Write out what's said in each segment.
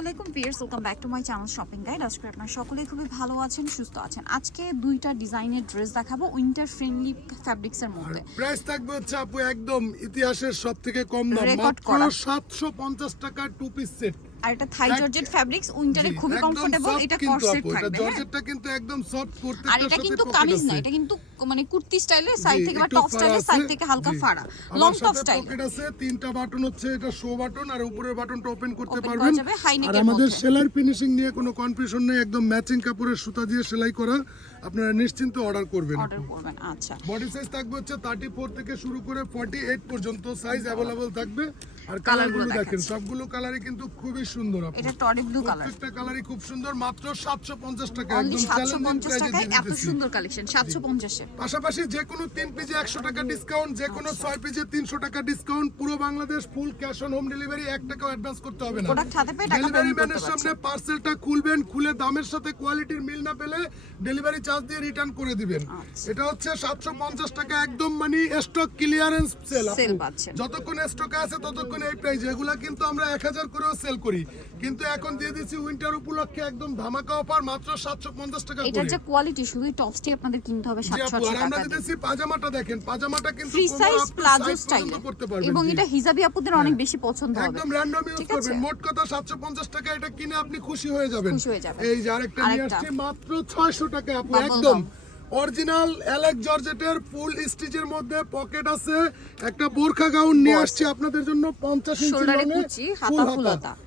আলাইকুম viewers welcome back to my channel shopping guide আজকে আপনার সকলেই খুবই ভালো আছেন সুস্থ আছেন। আজকে দুইটা ডিজাইনের ড্রেস দেখাবো উইন্টার ফ্রেন্ডলি ফ্যাব্রিক্স এর মধ্যে। প্রাইস থাকবে হচ্ছে আপু একদম ইতিহাসের সব থেকে কম দাম মাত্র করা। সাতশো পঞ্চাশ টাকা টু পিস সেট আর এটা থাই জর্জেট ফ্যাব্রিক্স উইন্টারে খুবই কমফোর্টেবল এটা কর্সেট থাকবে হ্যাঁ? জর্জেটটা কিন্তু একদম সফট আর এটা কিন্তু কামিজ না এটা কিন্তু মানে কুর্তি স্টাইলের সাইড থেকে বা টপ আছে। সাইড থেকে হালকা ফাড়া লং টপ স্টাইল pocket আছে তিনটা বাটন হচ্ছে এটা শো বাটন আর উপরের বাটনটা ওপেন করতে পারবেন। আর আমাদের। সেলাই ফিনিশিং নিয়ে কোনো কনফিউশন নেই একদম ম্যাচিং কাপড়ের সুতা দিয়ে সেলাই করা আপনারা নিশ্চিন্তে অর্ডার করবেন। অর্ডার করবেন আচ্ছা। বডি সাইজ থাকবে হচ্ছে থার্টি ফোর থেকে শুরু করে ফর্টি এইট পর্যন্ত সাইজ অ্যাভেলেবল থাকবে। আর কালারগুলো গুলো দেখেন সবগুলো কালারই কিন্তু খুবই সুন্দর। এটা টরি ব্লু কালার প্রত্যেকটা কালারই খুব সুন্দর মাত্র সাতশো পঞ্চাশ টাকা একদম সাতশো চ্যালেঞ্জিং পঞ্চাশ প্রাইসে টাকায় এত সুন্দর কালেকশন সাতশো পঞ্চাশে। পাশাপাশি যে কোনো তিন পিজে একশো টাকা ডিসকাউন্ট যে কোনো ছয় পিজে তিনশো টাকা ডিসকাউন্ট পুরো Bangladesh full cash on home delivery এক টাকাও অ্যাডভান্স করতে হবে না। হাতে পেয়ে টাকা ডেলিভারি করতে ম্যানের সামনে পার্সেলটা খুলবেন খুলে দামের সাথে কোয়ালিটির মিল না পেলে ডেলিভারি চার্জ দিয়ে রিটার্ন করে দিবেন। আচ্ছা। এটা হচ্ছে সাতশো পঞ্চাশ টাকা একদম মানে স্টক ক্লিয়ারেন্স সেল। যতক্ষণ স্টকে আছে ততক্ষণ এই প্রাইস এগুলা কিন্তু আমরা এক হাজার করেও সেল করি। কিন্তু এখন দিয়ে দিচ্ছি উইন্টার উপলক্ষে একদম ধামাকা অফার মাত্র সাতশো পঞ্চাশ টাকা এটার করে। যে কোয়ালিটি শুধু টপসটি আপনাদের কিনতে হবে জি সাতশো আপু, আর আমরা টাকা দিতেছি পাজামাটা দেখেন পাজামাটা কিন্তু ফ্রি সাইজ প্লাজো স্টাইল এবং এটা হিজাবি আপুদের অনেক বেশি পছন্দ হবে। একদম র্যান্ডম ইউজ করবেন। মোট কথা 750 টাকা এটা কিনে আপনি খুশি হয়ে যাবেন। খুশি হয়ে যাবেন। এই যে আরেকটা নিয়ে। আসছি মাত্র 600 টাকা আপু একদম। অরিজিনাল অ্যালেক জর্জেটের ফুল স্টিচের মধ্যে পকেট আছে। একটা বোরখা গাউন নিয়ে আসছি আপনাদের জন্য 50 ইঞ্চি।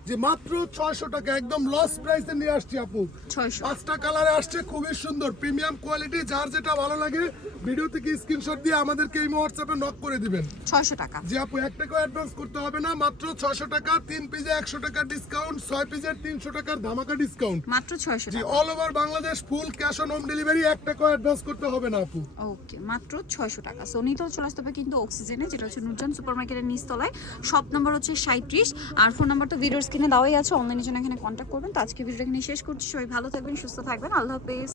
যে মাত্র 600 টাকা একদম লস প্রাইসে নিয়ে আসছি আপু। ছয়শো। পাঁচটা কালারে আসছে খুবই সুন্দর প্রিমিয়াম কোয়ালিটি যার যেটা ভালো লাগে ভিডিও থেকে স্ক্রিনশট দিয়ে আমাদেরকে এই হোয়াটসঅ্যাপে নক করে দিবেন। ছয়শো টাকা। যে আপু এক টাকাও অ্যাডভান্স করতে হবে না মাত্র ছশো টাকা তিন পিজে একশো টাকা ডিসকাউন্ট ছয় পিজের তিনশো টাকার ধামাকা ডিসকাউন্ট মাত্র ছয়শো all over Bangladesh full cash on home delivery এক টাকাও অ্যাডভান্স করতে হবে না, আপু। ওকে, মাত্র ছয়শো টাকা। সো নিতেও চলে আসতে হবে কিন্তু অক্সিজেনে, যেটা হচ্ছে নুরজান সুপারমার্কেটের নিচতলায়। শপ নাম্বার হচ্ছে সাঁত্রিশ আর ফোন নাম্বার তো ভিডিওর স্ক্রিনে দেওয়াই আছে। অনলাইনে জন্য এখানে কন্ট্যাক্ট করবেন। তো আজকে ভিডিওটা এখানে শেষ করছি। সবাই ভালো থাকবেন, সুস্থ থাকবেন। আল্লাহ হাফেজ।